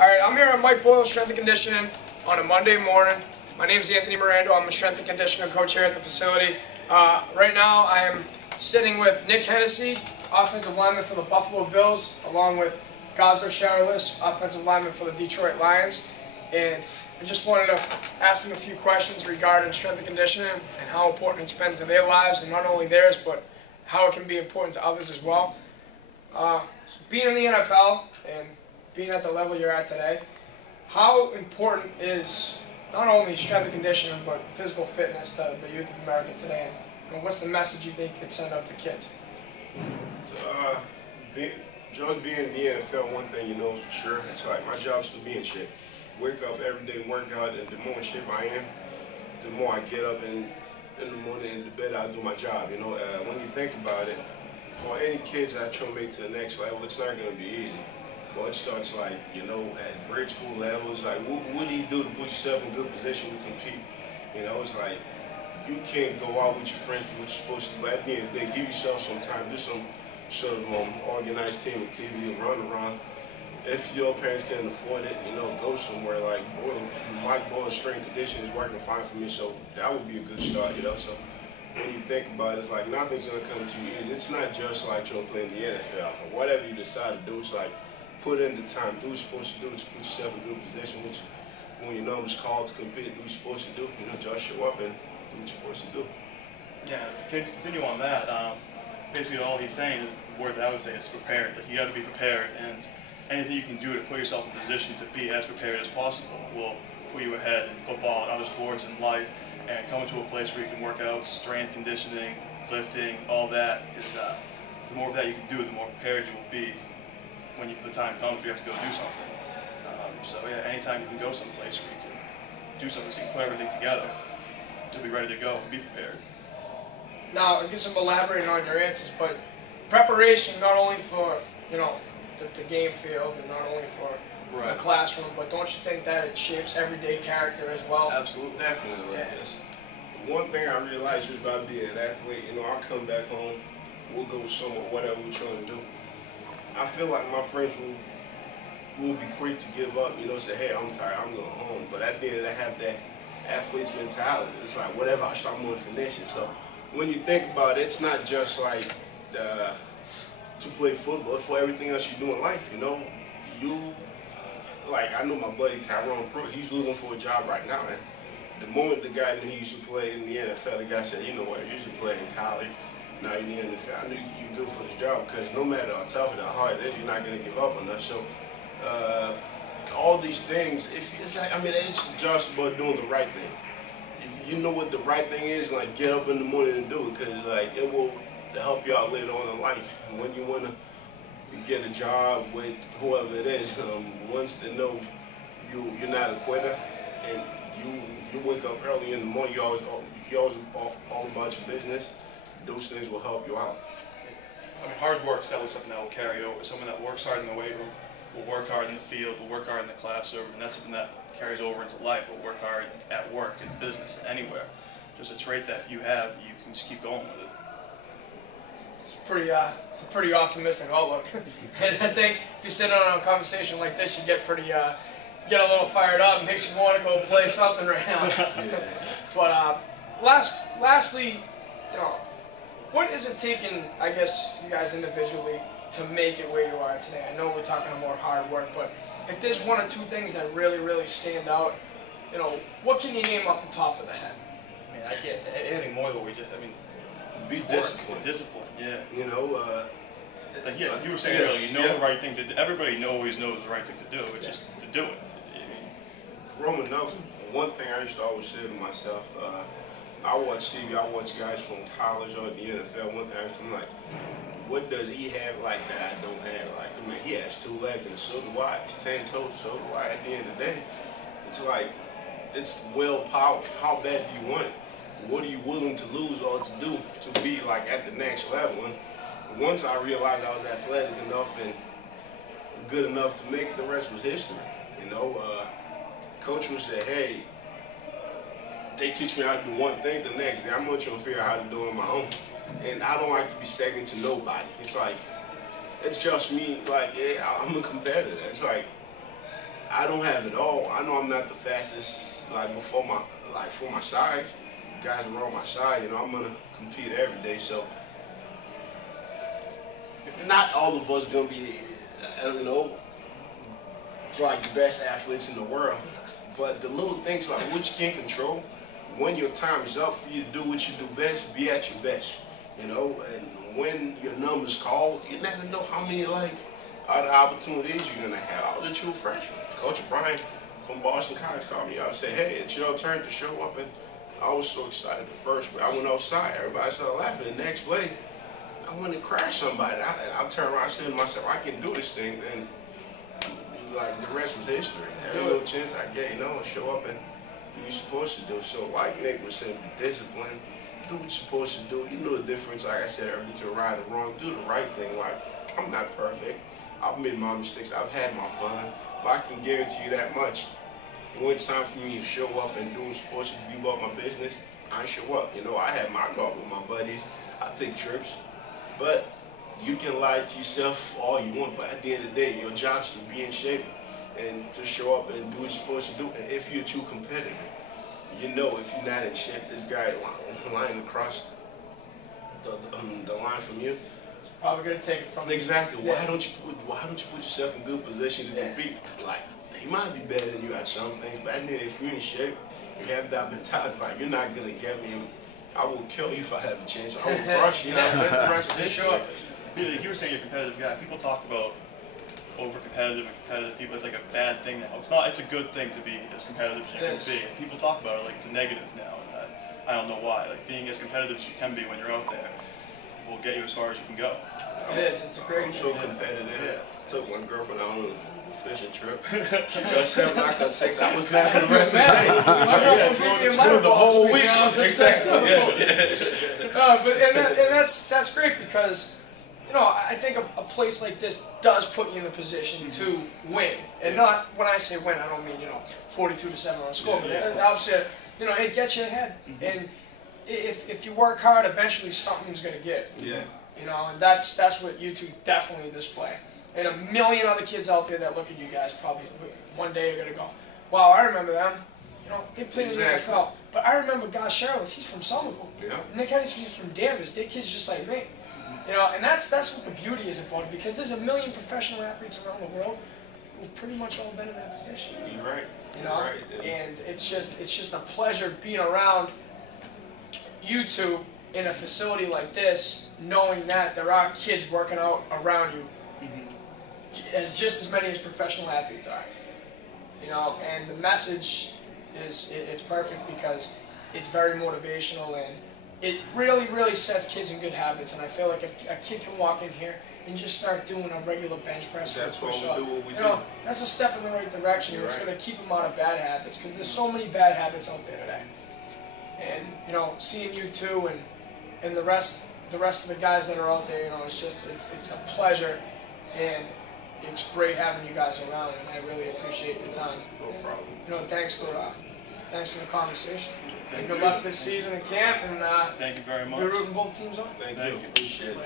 Alright, I'm here at Mike Boyle's Strength and Conditioning on a Monday morning. My name is Anthony Morando. I'm a Strength and Conditioning Coach here at the facility. Right now I am sitting with Nick Hennessy, offensive lineman for the Buffalo Bills, along with gosnick.MP4, offensive lineman for the Detroit Lions. And I just wanted to ask them a few questions regarding strength and conditioning and how important it's been to their lives, and not only theirs, but how it can be important to others as well. So being in the NFL and being at the level you're at today, how important is not only strength and conditioning but physical fitness to the youth of America today? And what's the message you think you could send out to kids? Just being in the NFL, one thing you know is for sure, it's like my job is to be in shape. Wake up every day, work out, and the more in shape I am, the more I get up in the morning and the better I do my job. You know, when you think about it, for any kids that try to make to the next level, it's not going to be easy. But it starts like, you know, at grade school levels, like what do you do to put yourself in a good position to compete? You know, it's like you can't go out with your friends, do what you're supposed to do, but at the end of the day, give yourself some time, do some sort of organized team activity, run around. If your parents can afford it, you know, go somewhere like Mike Boyle's strength conditioning is working fine for me, so that would be a good start, you know. So when you think about it, it's like nothing's gonna come to you. It's not just like trying to play in the NFL. Whatever you decide to do, it's like put in the time, do what you're supposed to do to put yourself in a good position. Which, when you know it's called to compete, do what you're supposed to do. You know, just show up and do what you're supposed to do. Yeah, to continue on that, basically all he's saying is the word that I would say is prepared. Like, you got to be prepared, and anything you can do to put yourself in a position to be as prepared as possible will put you ahead in football and other sports in life. And coming to a place where you can work out, strength, conditioning, lifting, all that is the more of that you can do, the more prepared you will be when the time comes you have to go do something. So yeah, anytime you can go someplace where you can do something, so you can put everything together to be ready to go and be prepared. Now, I guess I'm elaborating on your answers, but preparation not only for, you know, the game field and not only for the classroom, but don't you think that it shapes everyday character as well? Absolutely, definitely. Yeah. Yes. One thing I realized just by being an athlete, you know, I come back home, we'll go somewhere, whatever we're trying to do. I feel like my friends will be quick to give up, you know, say, hey, I'm tired, I'm going home. But at the end, they have that athlete's mentality. It's like, whatever, I start going to finish it. So when you think about it, it's not just like to play football, it's for everything else you do in life, you know. Like, I know my buddy Tyrone Pro, he's looking for a job right now, man. The moment the guy knew he used to play in the NFL, the guy said, you know what, you used to play in college, now you're in the NFL. I knew you're good for this job, because no matter how tough or how hard it is, you're not going to give up on us. So, all these things, it's just about doing the right thing. If you know what the right thing is, like, get up in the morning and do it, because, like, it will help you out later on in life. When you want to get a job with whoever it is, once they know you're not a quitter and you wake up early in the morning, you always all about your business, those things will help you out. I mean, hard work is definitely something that will carry over. Someone that works hard in the weight room will work hard in the field, will work hard in the classroom, and that's something that carries over into life. Will work hard at work, in business, anywhere. Just a trait that if you have, you can just keep going with it. It's a pretty optimistic outlook. And I think if you sit on a conversation like this, you get get a little fired up, makes you want to go play something right now. But lastly, you know, what is it taking, I guess, you guys individually to make it where you are today? I know we're talking about hard work, but if there's one or two things that really stand out, you know, what can you name off the top of the head? I mean, I can't anything more than we just. I mean, be disciplined. Discipline, yeah. You know, like, yeah, you were saying earlier, you know the right thing to do. Everybody always knows the right thing to do. It's just to do it. I mean, growing up, one thing I used to always say to myself, I watch TV, I watch guys from college or the NFL. One thing I'm like, what does he have like that I don't have? Like, I mean, he has 2 legs and so do I. He's 10 toes, so do I. At the end of the day, it's like, it's willpower. How bad do you want it? What are you willing to lose or to do to be like at the next level? And once I realized I was athletic enough and good enough to make, the rest was history. You know, coach would say, hey, they teach me how to do one thing, the next day I'm going to try to figure out how to do it on my own. And I don't like to be second to nobody. It's like, it's just me, like, yeah, I'm a competitor. It's like, I don't have it all. I know I'm not the fastest, like for my size. Guys around my side, you know, I'm gonna compete every day. So not all of us gonna be, you know, like the best athletes in the world. But the little things like what you can't control, when your time is up for you to do what you do best, be at your best. You know, and when your number's called, you never know how many like other opportunities you're gonna have. I was a true freshman. Coach Brian from Boston College called me out and said, "Hey, it's your turn to show up." And I was so excited the first play. I went offside. Everybody started laughing. The next play, I went and crashed somebody. I turned around and said to myself, "I can do this thing." And like the rest was history. Every little chance I get, you know, show up and do what you're supposed to do. So like Nick was saying, be disciplined. Do what you're supposed to do. You know the difference, like I said earlier, to right or wrong. Do the right thing. Like, I'm not perfect. I've made my mistakes. I've had my fun. But I can guarantee you that much. When it's time for me to show up and do what I'm supposed to be about my business, I show up. You know, I have my go out with my buddies. I take trips. But you can lie to yourself all you want. But at the end of the day, your job is to be in shape and to show up and do what you're supposed to do. And if you're a true competitor, you know, if you're not in shape, this guy lying across the line from you, probably gonna take it from you. Exactly. Yeah. Why don't you put yourself in good position to compete? Like, he might be better than you at some things, but if you're in shape, you have that mentality. Like, you're not gonna get me. I will kill you if I have a chance. I will crush you. You know what I'm saying? The rest of this Sure. You were saying you're a competitive guy. People talk about over-competitive and competitive people. It's like a bad thing now. It's not. It's a good thing to be as competitive as you can be. People talk about it like it's a negative now. And I don't know why. Like, being as competitive as you can be when you're out there will get you as far as you can go. It is. It's a great. I'm so competitive. Yeah. Took my girlfriend out on a fishing trip. She got 7, I got 6. I was mad for the rest of the day. The whole week. Exactly. Yeah. But that's great because, you know, I think a place like this does put you in the position to win, and not, when I say win, I don't mean, you know, 42-7 on a score, but obviously, you know, it gets you ahead, and if you work hard, eventually something's gonna give. Yeah. You know, and that's what you two definitely display. And a million other kids out there that look at you guys probably one day are gonna go, "Wow, I remember them. You know, they played in the NFL." But I remember Gosh Charles, he's from Somerville. Yeah. Nick Hennessey's from Danvers. They're kids just like me. You know, and that's what the beauty is about it, because there's a million professional athletes around the world who've pretty much all been in that position. You're right. You know, and it's just a pleasure being around you two in a facility like this, knowing that there are kids working out around you, just as many as professional athletes are. You know, and the message it's perfect because it's very motivational, and it really sets kids in good habits. And I feel like if a kid can walk in here and just start doing a regular bench press or push-up, you know, that's a step in the right direction. And it's going to keep them out of bad habits, because there's so many bad habits out there today. And, you know, seeing you two and the rest of the guys that are out there, you know, it's a pleasure, and it's great having you guys around, and I really appreciate your time. No problem. You know, thanks for the conversation. And good luck this season in camp, and thank you very much. we're rooting both teams on. Thank you. Appreciate it.